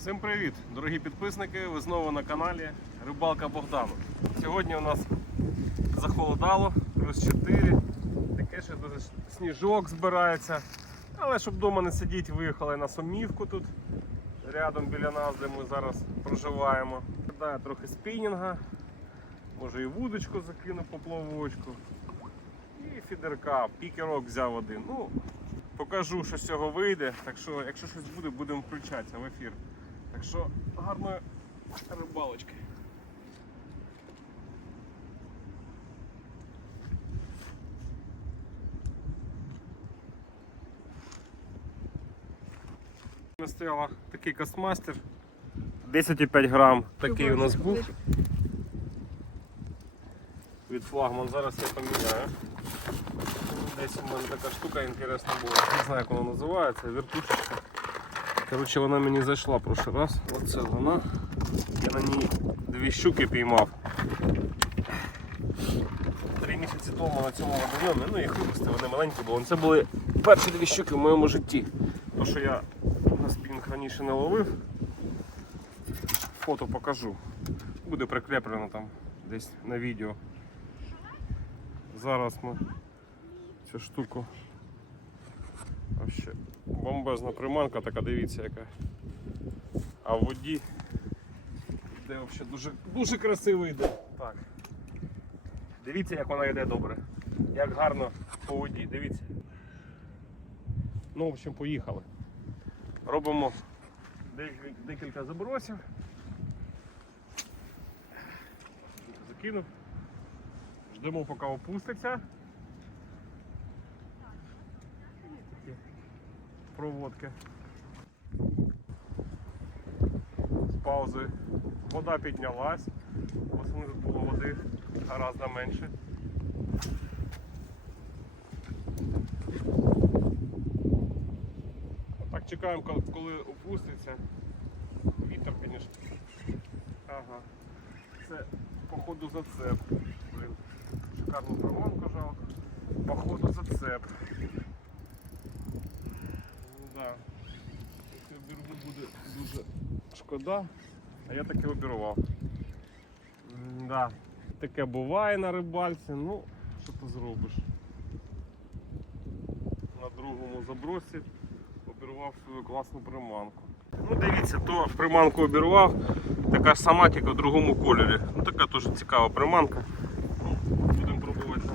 Всім привіт, дорогі підписники! Ви знову на каналі Рибалка Богдану. Сьогодні у нас захолодало, плюс 4. Таке ще дуже сніжок збирається. Але щоб вдома не сидіти, виїхали на сумівку тут рядом біля нас, де ми зараз проживаємо. Кидаю трохи спінінга, може і вудочку закину поплавочку. І фідерка, пікерок взяв один. Ну, покажу, що з цього вийде. Так що, якщо щось буде, будемо включатися в ефір. Так що гарної рибалочки. У мене стояла такий кастмастер 10,5 грам. Такий у нас був. Від флагман. Зараз я поміняю. Десь у мене така штука інтересна була. Не знаю, як вона називається, вертушечка. Коротше, вона мені зайшла в прошлий раз. Оце вона. Я на ній дві щуки піймав. Три місяці тому на цьому водойомі, ну їх випустив, вони маленькі були. Це були перші дві щуки в моєму житті. То, що я на спінг раніше не ловив. Фото покажу. Буде прикріплено там десь на відео. Зараз ми цю штуку. Вообще бомбезна приманка, така дивіться яка. А в воді йде взагалі дуже, дуже красиво йде. Так. Дивіться, як вона йде добре. Як гарно по воді, дивіться. Ну, в общем, поїхали. Робимо декілька забросів. Закинув. Ждемо, поки опуститься. Такі проводки. З паузи вода піднялась. Восени було води гораздо менше. Так чекаємо, коли- опуститься. Вітер, звісно. Ага. Це походу зацеп. Блин. Шикарну приманку жалко. Походу зацеп. Да. Якщо буде дуже шкода, а я таки обірвав. Да. Таке буває на рибальці, ну, що ти зробиш. На другому забросі обірвав свою класну приманку. Ну, дивіться, то приманку обірвав, така ж сама, тільки в другому кольорі. Ну, така теж цікава приманка. Ну, будемо пробувати.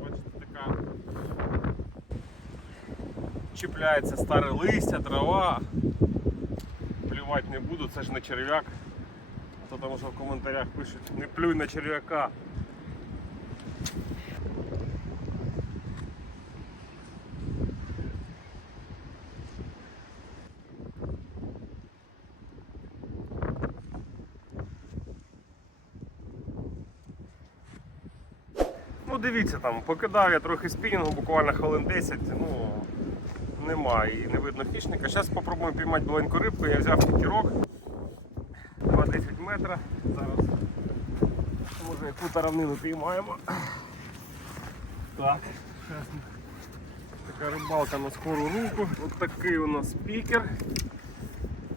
Бачите, така чіпляється старе листя, трава. Плювати не буду, це ж не черв'як. То там що в коментарях пишуть, не плюй на черв'яка. Ну дивіться там, покидав я трохи спінінгу, буквально хвилин 10, ну немає і не видно хищника. Зараз спробуємо піймати маленьку рибку, я взяв кікірок 2-10 метра. Зараз може яку таравнину піймаємо. Так, зараз така рибалка на скору руку. Ось такий у нас пікер.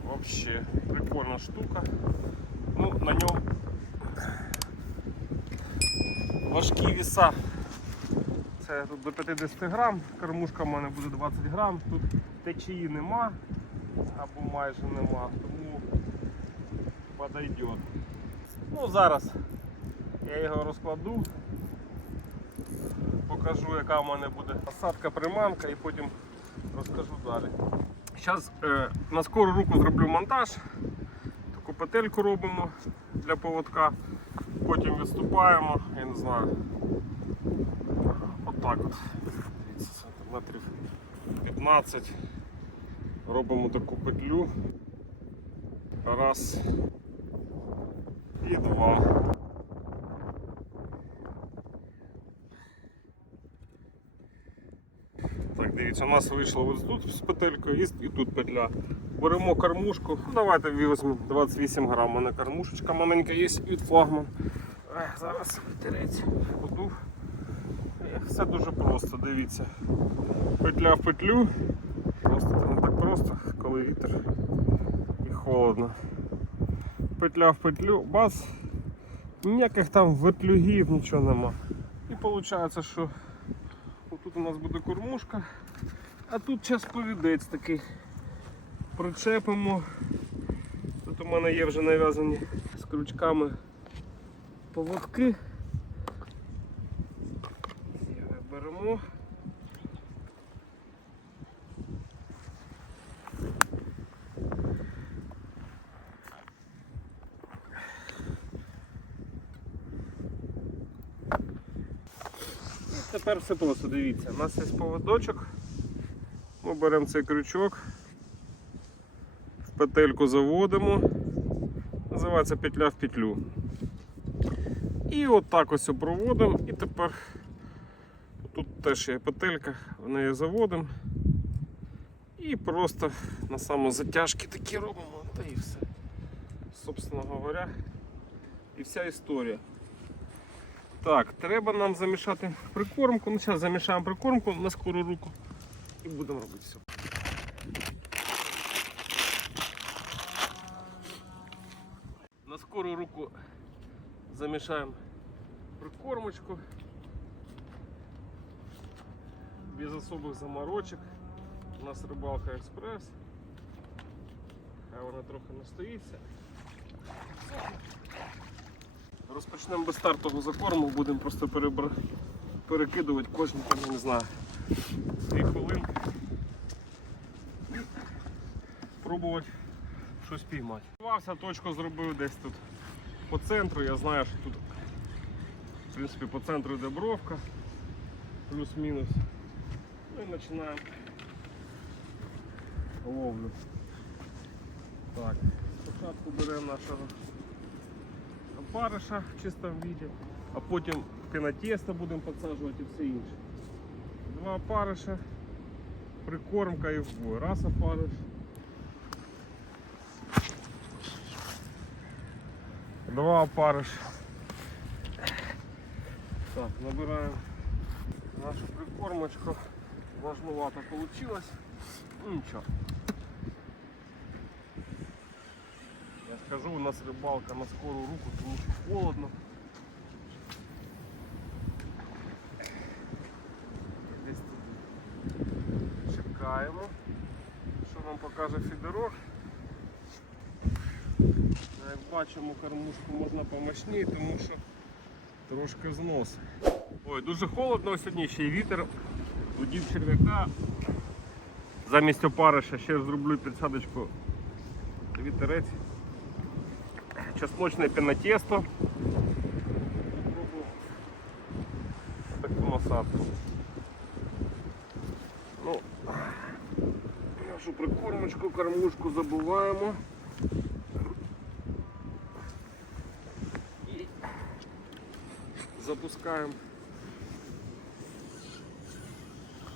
Вообще прикольна штука. Ну, на ньому важкі віса. Це тут до 50 грам, кормушка в мене буде 20 грам, тут течії нема або майже нема, тому подойдет. Ну зараз я його розкладу, покажу яка в мене буде посадка приманка і потім розкажу далі. Зараз е, на скору руку зроблю монтаж, таку петельку робимо для поводка, потім відступаємо, я не знаю. Отак от. Дивіться, це там метрів 15. Робимо таку петлю. Раз і два. Так, дивіться, у нас вийшло ось тут з петелькою і, тут петля. Беремо кормушку. Ну, Давайте візьмемо 28 грам. У мене кормушечка маленька є від флагман. Зараз терець подув. Все дуже просто, дивіться. Петля в петлю. Просто це не так просто, коли вітер і холодно. Петля в петлю, бац, ніяких там вертлюгів, нічого нема. І виходить, що тут у нас буде кормушка, а тут час повідець такий. Причепимо. Тут у мене є вже нав'язані з крючками поводки. Беремо. І тепер все просто дивіться. У нас є поводочок. Ми беремо цей крючок, в петельку заводимо. Називається петля в петлю. І отак ось проводимо. І тепер тут теж є петелька, в неї заводимо. І просто на самозатяжки такі робимо, та і все. Собственно говоря, і вся історія. Так, треба нам замішати прикормку. Ну, зараз замішаємо прикормку на скору руку і будемо робити все. На скору руку замішаємо прикормочку. Без особих заморочок. У нас рибалка експрес. Хай вона трохи настоїться. Розпочнемо без стартового закорму, будемо просто перебр... перекидувати кожні, там, я не знаю, 2 хвилинки. Пробувати щось піймати. Вався, точку зробив десь тут по центру. Я знаю, що тут в принципі по центру йде бровка, плюс-мінус. Ну і починаємо ловлю. Так, спочатку беремо нашого опариша в чистому віді, а потім пінотесто будемо підсаджувати і все інше. Два опариша, прикормка і в бой. Раз опариш. Два опариш. Так, набираємо нашу прикормочку. Важнувато вийшло. Ну нічого. Я у нас рибалка на скору руку, тому що холодно. Десь тут чекаємо, що нам покаже фідерок. Як бачимо, кормушку можна помощніше, тому що трошки знос. Ой, дуже холодно сьогодні, ще й вітер. Удів черв'яка. Замість опариша ще зроблю підсадочку вітерець чесночне пінотесто. Попробую таку насадку. Ну, нашу прикормочку, кормушку забуваємо. І запускаємо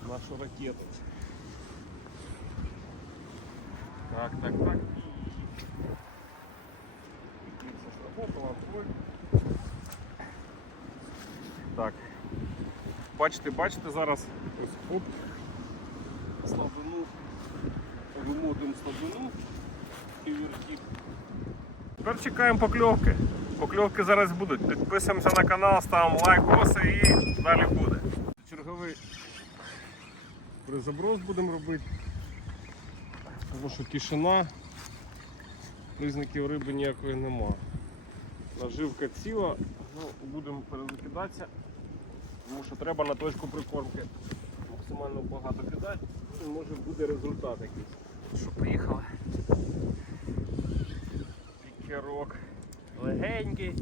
нашу ракету. Так, так, так. Бачите, бачите, зараз ось оп. Слабину. Вимотуємо слабину і вертіп. Тепер чекаємо покльовки. Покльовки зараз будуть. Підписуємося на канал, ставимо лайк, і далі буде. Черговий призаброс будемо робити. Тому що тишина, признаків риби ніякої нема. Наживка ціла, ну, будемо перезакидатися, тому що треба на точку прикормки максимально багато кидати, і може буде результат якийсь. Що поїхали. Пікерок. Легенький,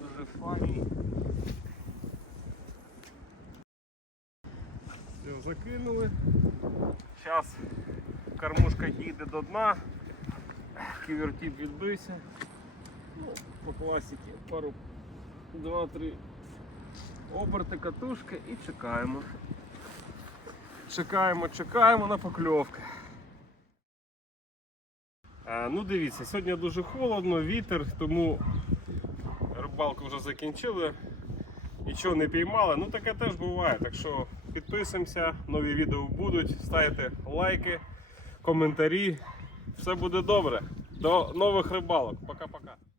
дуже файний. Все, закинули. Зараз кормушка їде до дна. Ківертіп відбився. Ну, по класіки пару, два-три оберти катушки і чекаємо. Чекаємо, чекаємо на покльовки. Ну дивіться, сьогодні дуже холодно, вітер, тому рибалку вже закінчили. Нічого не піймали. Ну таке теж буває. Так що підписуємося, нові відео будуть, ставте лайки, коментарі. Все буде добре. До нових рибалок. Пока-пока.